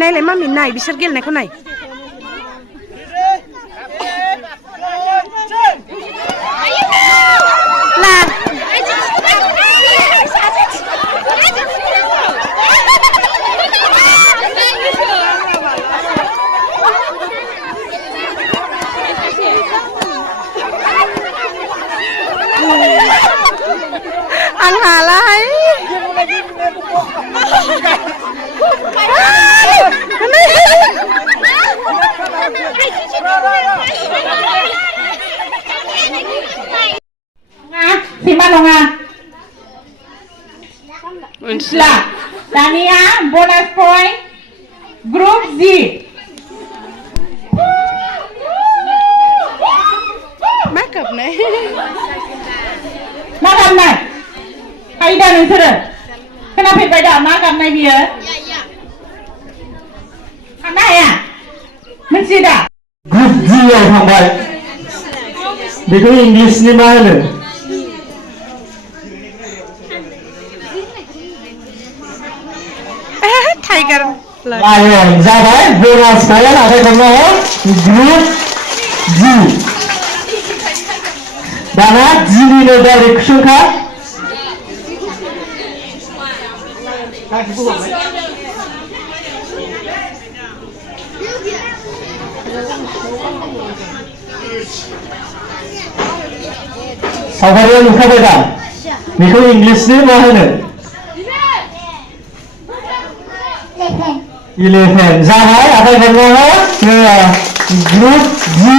नायलाय मामि नाय बिसोर गेलेनायखौ नाय आंहालाय Sima nonga. Unslah. Tania bonus point. Group Z. Makeup nih. Makeup nih. Aida nih sudah. Kenapa Aida makeup nih dia? Ya. Anak ya? Mesti dah. Group Z yang sampai. Begitu English ni mana? Tiger. Lion. Jadi bonus saya ada kena Group Z. Dana Z ni dari kusuka. Saudara luka beda. Begitu English ni mana? 11 जाबाय आमफ्राय नोङो group जी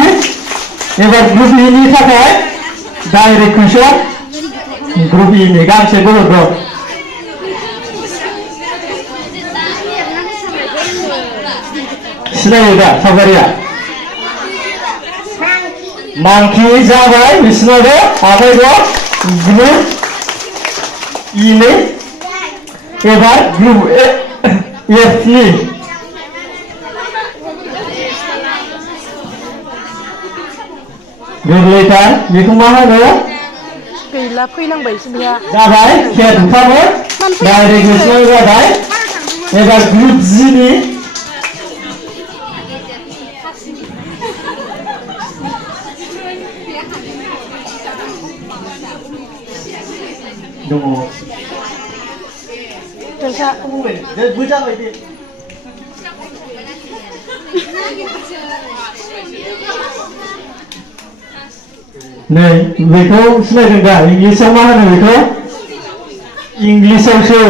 एबार group ई नि थाखाय direct कुइसन group ई नि गांसे Bohr दं सिनायो दा सावगारिया मांकी जाबाय बिसिनाबो आमफ्राय दं ग्रुप ई नि एबार group Yes, ni. Googlekan, beku mana lo? Gila, fैनांबाय बिहा. जाबाय, खेत खामो. Direct कुइसन जाबाय. एबार ग्रुप जी नि दङ Tersa. Buja baik. Nih, beku silakan dah. English mana beku? English apa?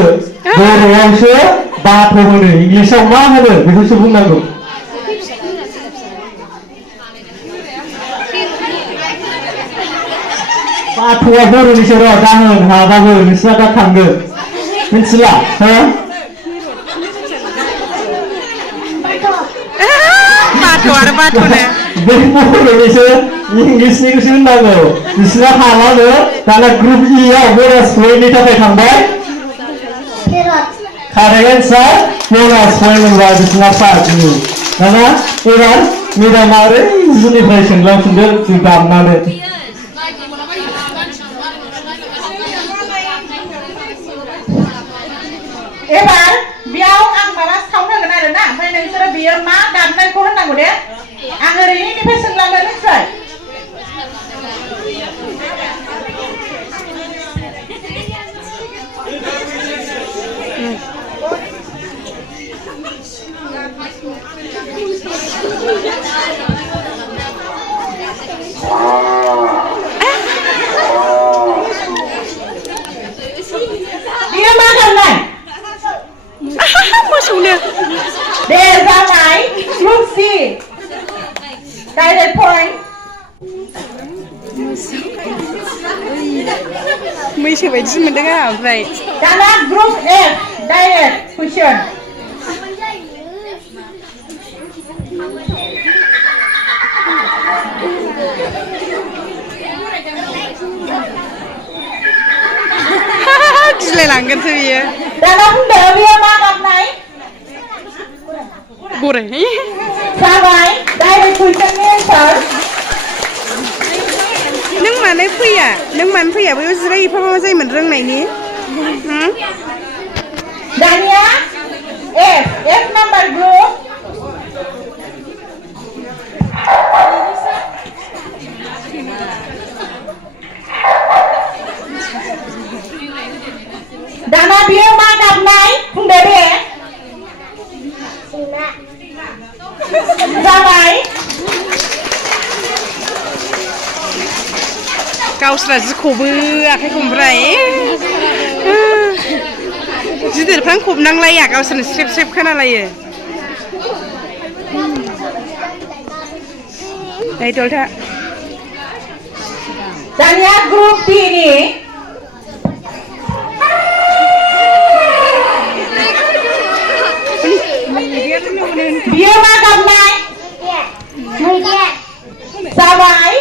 Bodo apa? Bapo mana? English mana? Beku sebut nago. Bapo apa ni cerita? Tangan, apa ni cerita tangga. मिथिला हो बाथौ आरो बाथौनो बे बर'निसो इंलिसनिखौसो होननांगौ बिसिना हालानो दाना group E आव bonus पइन्टनि थाखाय थांबाय correct एन्सार bonus point मोनबाय बिसिना पार्टनि दाना एबार मेडामा ओरै इजिनिफ्राय सोंलांफिनदो दामनानै Ebar, biar ang malas kau nak kena ada nak, saya nak suruh biar mak dan nak kau nak kau deh. Ang hari ini pasang lagu ni say. Dia makan nak. मोसौनो There जाबाय Group C Direct point मैसो बायदिसो मोनदों आं ओमफ्राय दाना Group F Direct question गिलायलांगोनसो बियो दाना बुंदो बियो मा गाबनाय गराय जाबाय Direct question नि answer नों मानो फैया नों मानो फैया बैयाव जिरायहैफाबा जायोमोन रोंनायनि दानिया F number group. Dana biyo ma gabnay बुंदो दे जाबाय गावस्रा जिखौबो आखाइ खमफ्राय गिदिरफ्रानो खबनांलाया गावसोरनो स्रेब स्रेब खोनालायो दायदलथा दानिया ग्रुप बि नि बियो मा गाबनाय जाबाय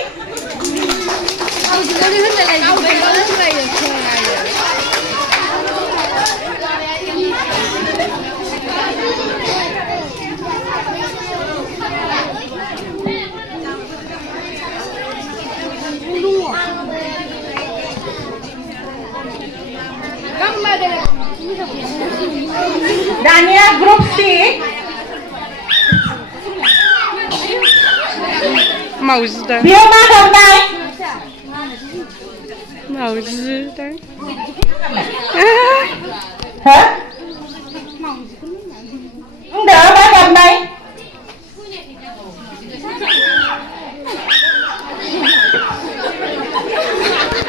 दानिया ग्रुप सि मावजिदा बियो मा गाबनाय मावजिदा हो बुंदो मा गाबनाय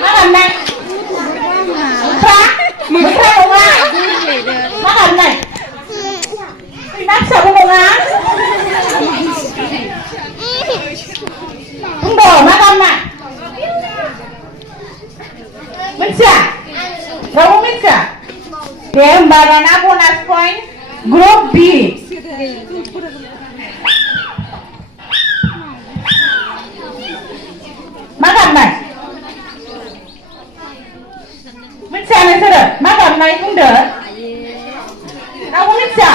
मा गाबनाय मोख्रा नङा मा गाबनाय ना फिसाबो नङा बुंदो मा गाबनाय मिथिया रावबो मिथिया दे होमबा दाना बनास पइन्ट ग्रुप बि मा गाबनाय मिथिया नोंसोरो मा गाबनाय बुंदो रावबो मिथिया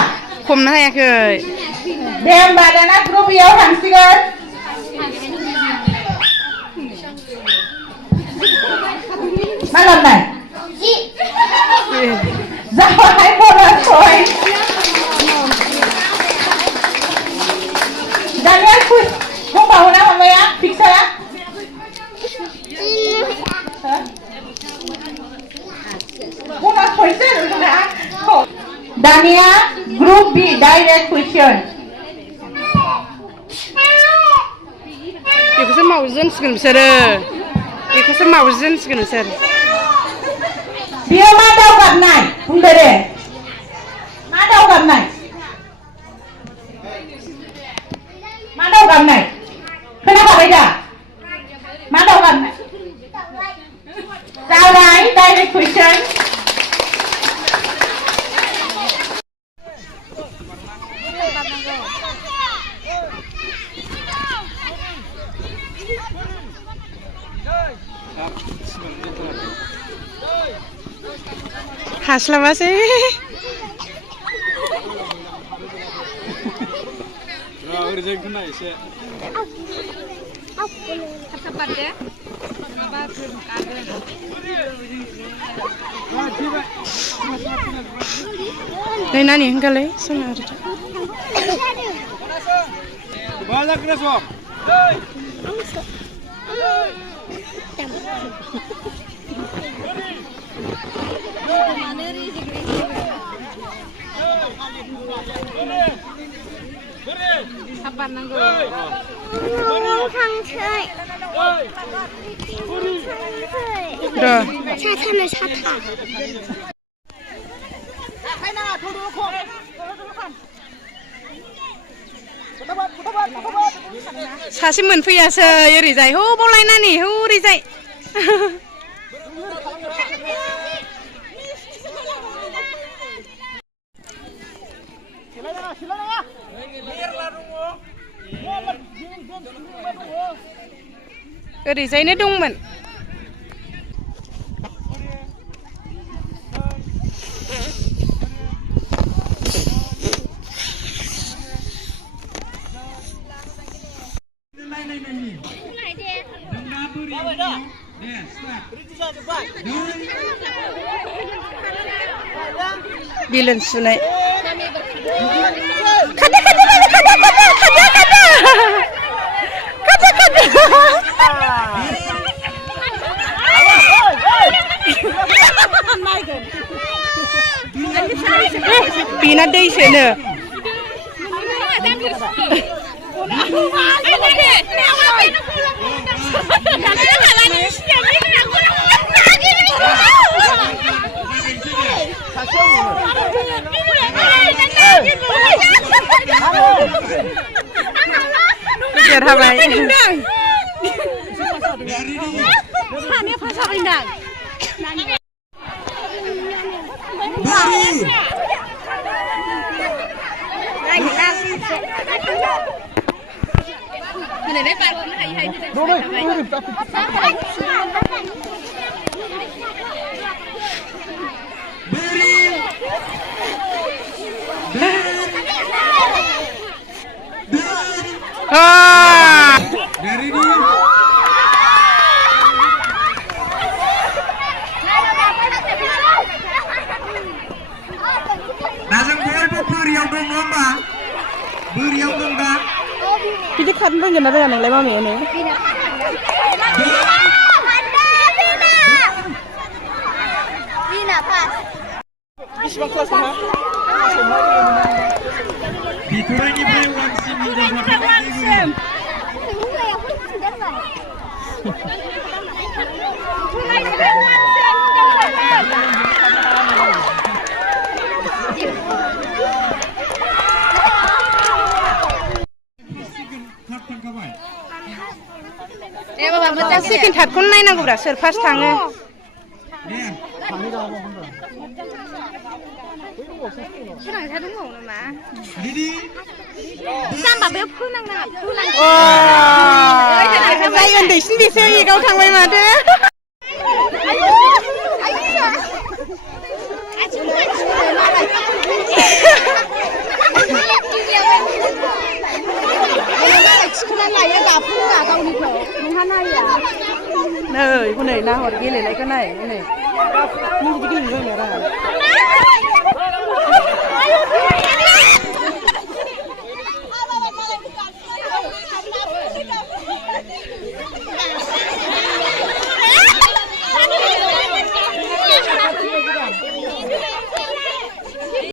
हमनो हायाखै दे होमबा दाना ग्रुप बियाव थांसिगोन मा गाबनाय जाबाय बनास पइन्ट दानिया बुंबावो ना माबाया फिक्सारा बनास पइन्ट जादोंना दानिया ग्रुप बि डाइरेक्ट कुइसन बेखौसो मावजि होनसिगोन बिसोरो बेखौसो मावजि होनसिगोन बिसोर बियो मा दाउ गाबनाय बुंदो दे मा दाउ गाबनाय मा दाउ गाबनाय खोनाखाबाय दा मा दाउ गाबनाय जाबाय डाइरेक्ट कुइसन हास्लाबासै ओरैजाय खोना एसे नै नानि होनगालाय सोंना Nago. 사탄을 사타. 사실 मोनफैयासै ओरैजाय हौ बावलायनानै हौ ओरैजाय ओरैजायनो दंमोन बिलन सुनाय बिना दै सोनो Biar habai. Sana pasal bindang. Ini deh parfum hai. Dari ini. Nazar bol beriau dong lomba. Beriau lomba. Kita kan pengen ada yang lain mami ini. Dina pas. Dikurangi peluang sim minjam. Second third kon nainango bra soर first थाङो जाम्बाबो फोनांनाङा जाय उन्दैसिनिसो इगाव थांबाय माथो नै हनै नाहर गेलेनायखौ नाय नै नों बिदि गेलेनो रोंनो रोङा